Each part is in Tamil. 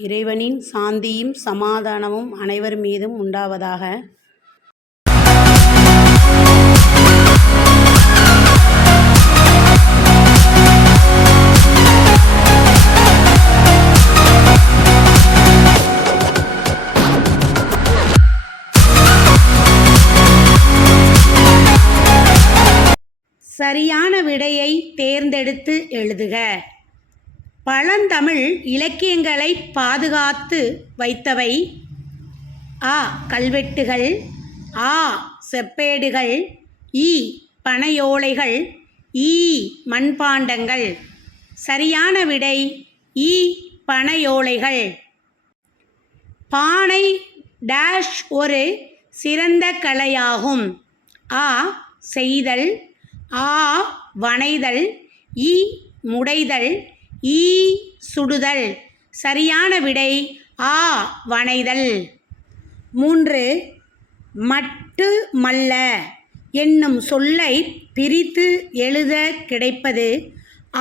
இறைவனின் சாந்தியும் சமாதானமும் அனைவர் மீதும் உண்டாவதாக. சரியான விடையை தேர்ந்தெடுத்து எழுதுக. பழந்தமிழ் இலக்கியங்களை பாதுகாத்து வைத்தவை: அ. கல்வெட்டுகள், ஆ. செப்பேடுகள், இ. பனையோலைகள், ஈ. மண்பாண்டங்கள். சரியான விடை இ. பனையோலைகள். பானை டேஷ் ஒரு சிறந்த கலையாகும்: அ. செய்தல், ஆ. வனைதல், இ. முடைதல், ஈ. சுடுதல். சரியான விடை ஆ. வனைதல். 3. மட்டு மல்ல என்னும் சொல்லை பிரித்து எழுத கிடைப்பது: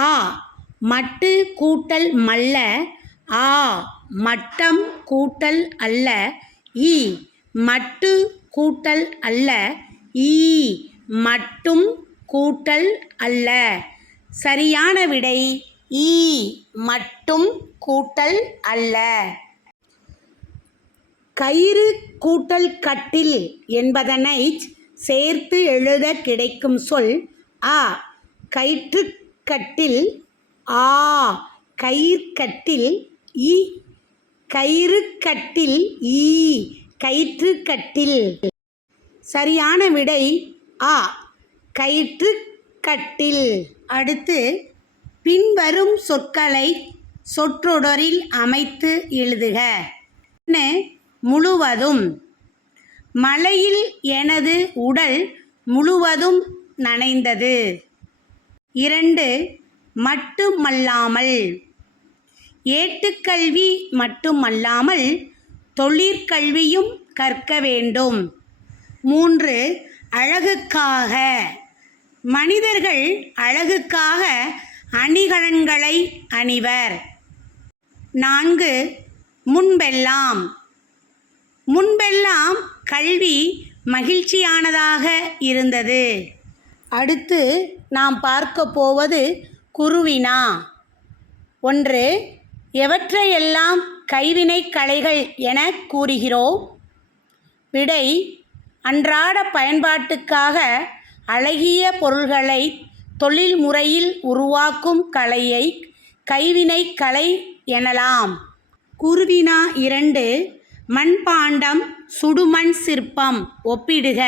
ஆ. மட்டு கூட்டல் மல்ல, ஆ. மட்டம் கூட்டல் அல்ல, இ. மட்டு கூட்டல் அல்ல, ஈ. மட்டும் கூட்டல் அல்ல. சரியான விடை ஈ. மட்டும் கூட்டல் அல்ல. கயிறு கூட்டல் கட்டில் என்பதனைச் சேர்த்து எழுத கிடைக்கும் சொல்: அ. கயிற்றுக்கட்டில், ஆ. கயிற்கட்டில், இ. கயிறுக்கட்டில், ஈ. கயிற்றுக்கட்டில். சரியான விடை ஆ. கயிற்றுக்கட்டில். அடுத்து பின்வரும் சொற்களை சொற்றொடரில் அமைத்து எழுதுக. முழுவதும்: மழையில் எனது உடல் முழுவதும் நனைந்தது. 2. மட்டுமல்லாமல்: ஏட்டுக்கல்வி மட்டுமல்லாமல் தொழிற்கல்வியும் கற்க வேண்டும். 3. அழகுக்காக: மனிதர்கள் அழகுக்காக அணிகலன்களை அணிவர். 4. முன்பெல்லாம்: முன்பெல்லாம் கல்வி மகிழ்ச்சியானதாக இருந்தது. அடுத்து நாம் பார்க்க போவது குருவினா. 1. எவற்றையெல்லாம் கைவினைக் கலைகள் என கூறுகிறோம்? விடை: அன்றாட பயன்பாட்டுக்காக அழகிய பொருள்களை தொழில் முறையில் உருவாக்கும் கலையை கைவினைக் கலை எனலாம். குருவினா 2. மண்பாண்டம், சுடுமண் சிற்பம் ஒப்பிடுக.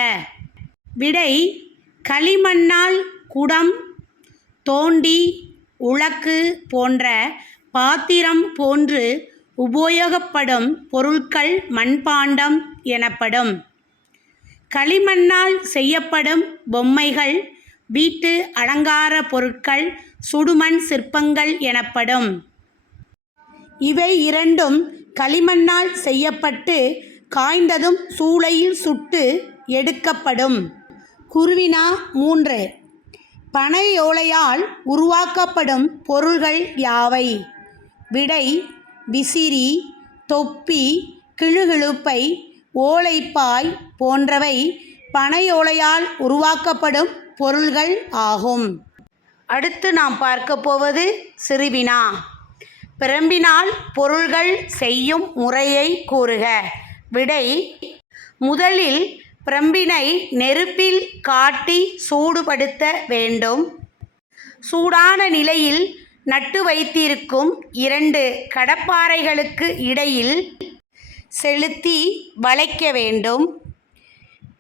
விடை: களிமண்ணால் குடம், தோண்டி, உலக்கு போன்ற பாத்திரம் போன்று உபயோகப்படும் பொருட்கள் மண்பாண்டம் எனப்படும். களிமண்ணால் செய்யப்படும் பொம்மைகள், வீட்டு அலங்கார பொருட்கள் சுடுமண் சிற்பங்கள் எனப்படும். இவை இரண்டும் களிமண்ணால் செய்யப்பட்டு காய்ந்ததும் சூளையில் சுட்டு எடுக்கப்படும். குருவினா 3. பனையோலையால் உருவாக்கப்படும் பொருள்கள் யாவை? விடை: விசிறி, தொப்பி, கிளுகிளுப்பை, ஓலைப்பாய் போன்றவை பனையோலையால் உருவாக்கப்படும் பொருள்கள் ஆகும். அடுத்து நாம் பார்க்க போவது சிறுவினா. பிரம்பினால் பொருள்கள் செய்யும் முறையை கூறுக. விடை: முதலில் பிரம்பினை நெருப்பில் காட்டி சூடுபடுத்த வேண்டும். சூடான நிலையில் நட்டு வைத்திருக்கும் 2 கடப்பாரைகளுக்கு இடையில் செலுத்தி வளைக்க வேண்டும்.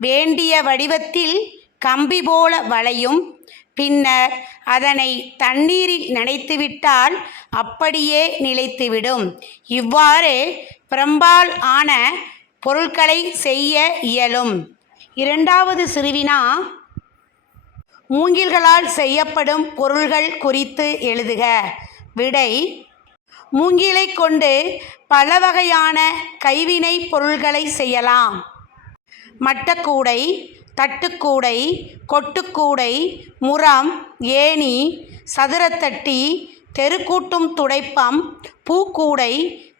வேண்டிய வடிவத்தில் கம்பி போல வளையும். பின்னர் அதனை தண்ணீரில் நனைத்துவிட்டால் அப்படியே நிலைத்துவிடும். இவ்வாறு பிரம்பால் ஆன பொருட்களை செய்ய இயலும். 2வது சிறுவினா. மூங்கில்களால் செய்யப்படும் பொருள்கள் குறித்து எழுதுக. விடை: மூங்கிலை கொண்டு பல வகையான கைவினை பொருள்களை செய்யலாம். மட்டக்கூடை, தட்டுக்கூடை, கொட்டுக்கூடை, முறம், ஏணி, சதுரத்தட்டி, தெருக்கூட்டும் துடைப்பம், பூக்கூடை,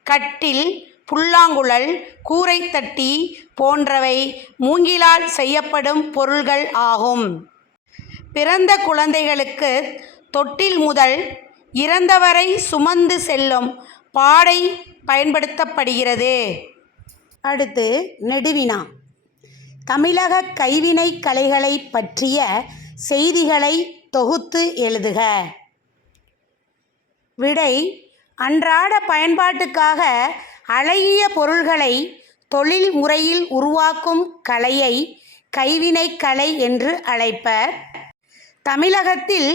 கட்டில், புல்லாங்குழல், கூரைத்தட்டி போன்றவை மூங்கிலால் செய்யப்படும் பொருள்கள் ஆகும். பிறந்த குழந்தைகளுக்கு தொட்டில் முதல் இறந்தவரை சுமந்து செல்லும் பாடை பயன்படுத்தப்படுகிறது. அடுத்து நெடுவினா. தமிழக கைவினைக் கலைகளை பற்றிய செய்திகளை தொகுத்து எழுதுக. விடை: அன்றாட பயன்பாட்டுக்காக அழகிய பொருள்களை தொழில் முறையில் உருவாக்கும் கலையை கைவினைக் கலை என்று அழைப்பர். தமிழகத்தில்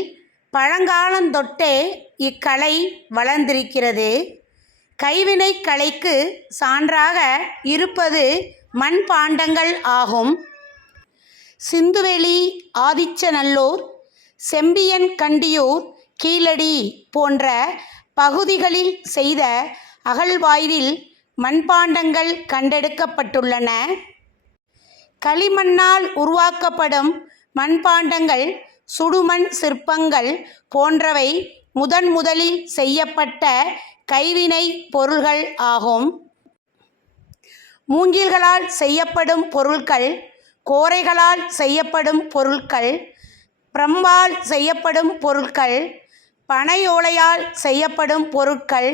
பழங்காலந்தொட்டே இக்கலை வளர்ந்திருக்கிறது. கைவினைக் கலைக்கு சான்றாக இருப்பது மண்பாண்டங்கள் ஆகும். சிந்துவெளி, ஆதிச்சநல்லூர், செம்பியன்கண்டியூர், கீழடி போன்ற பகுதிகளில் செய்த அகழ்வாய்வில் மண்பாண்டங்கள் கண்டெடுக்கப்பட்டுள்ளன. களிமண்ணால் உருவாக்கப்படும் மண்பாண்டங்கள், சுடுமண் சிற்பங்கள் போன்றவை முதலில் செய்யப்பட்ட கைவினை பொருள்கள் ஆகும். மூங்கில்களால் செய்யப்படும் பொருட்கள், கோரைகளால் செய்யப்படும் பொருட்கள், பிரம்பால் செய்யப்படும் பொருட்கள், பனையோலையால் செய்யப்படும் பொருட்கள்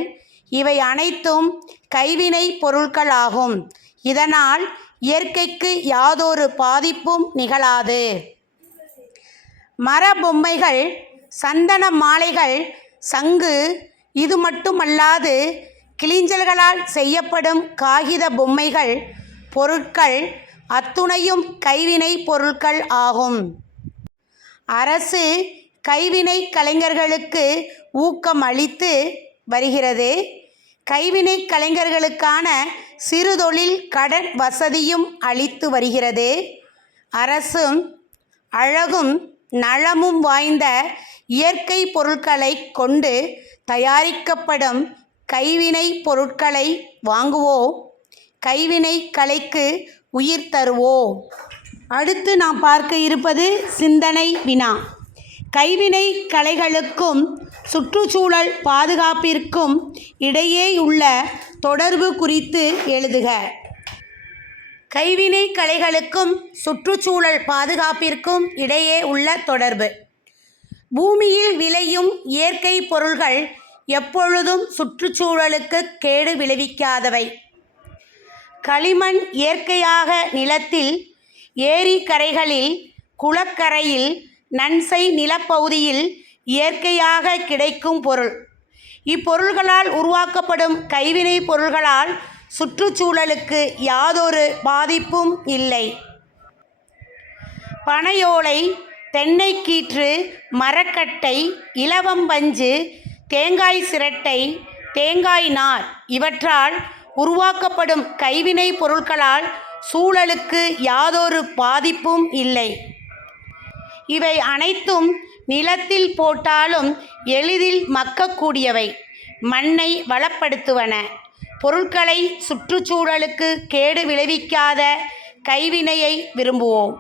இவை அனைத்தும் கைவினை பொருட்களாகும். இதனால் இயற்கைக்கு யாதொரு பாதிப்பும் நிகழாது. மரபொம்மைகள், சந்தன மாலைகள், சங்கு, இது மட்டுமல்லாது கிளிஞ்சல்களால் செய்யப்படும் காகித பொம்மைகள் பொருட்கள் அத்துணையும் கைவினை பொருட்கள் ஆகும். அரசு கைவினை கலைஞர்களுக்கு ஊக்கம் அளித்து வருகிறது. கைவினை கலைஞர்களுக்கான சிறுதொழில் கடன் வசதியும் அளித்து வருகிறது. அரசும் அழகும் நலமும் வாய்ந்த இயற்கை பொருட்களை கொண்டு தயாரிக்கப்படும் கைவினை பொருட்களை வாங்குவோம். கைவினை கலைக்கு உயிர் தருவோம். அடுத்து நாம் பார்க்க இருப்பது சிந்தனை வினா. கைவினை கலைகளுக்கும் சுற்றுச்சூழல் பாதுகாப்பிற்கும் இடையேயுள்ள தொடர்பு குறித்து எழுதுக. கைவினை கலைகளுக்கும் சுற்றுச்சூழல் பாதுகாப்பிற்கும் இடையே உள்ள தொடர்பு. பூமியில் விளையும் இயற்கை பொருள்கள் எப்பொழுதும் சுற்றுச்சூழலுக்கு கேடு விளைவிக்காதவை. களிமண் இயற்கையாக நிலத்தில், ஏரி கரைகளில், குளக்கரையில், நன்சை நிலப்பகுதியில் இயற்கையாக கிடைக்கும் பொருள். இப்பொருள்களால் உருவாக்கப்படும் கைவினை பொருள்களால் சுற்றுச்சூழலுக்கு யாதொரு பாதிப்பும் இல்லை. பனையோலை, தென்னைக்கீற்று, மரக்கட்டை, இலவம்பஞ்சு, தேங்காய் சிரட்டை, தேங்காய் நார் இவற்றால் உருவாக்கப்படும் கைவினை பொருட்களால் சூழலுக்கு யாதொரு பாதிப்பும் இல்லை. இவை அனைத்தும் நிலத்தில் போட்டாலும் எளிதில் மக்கக்கூடியவை, மண்ணை வளப்படுத்துவன. பொருட்களை சுற்றுச்சூழலுக்கு கேடு விளைவிக்காத கைவினையை விரும்புவோம்.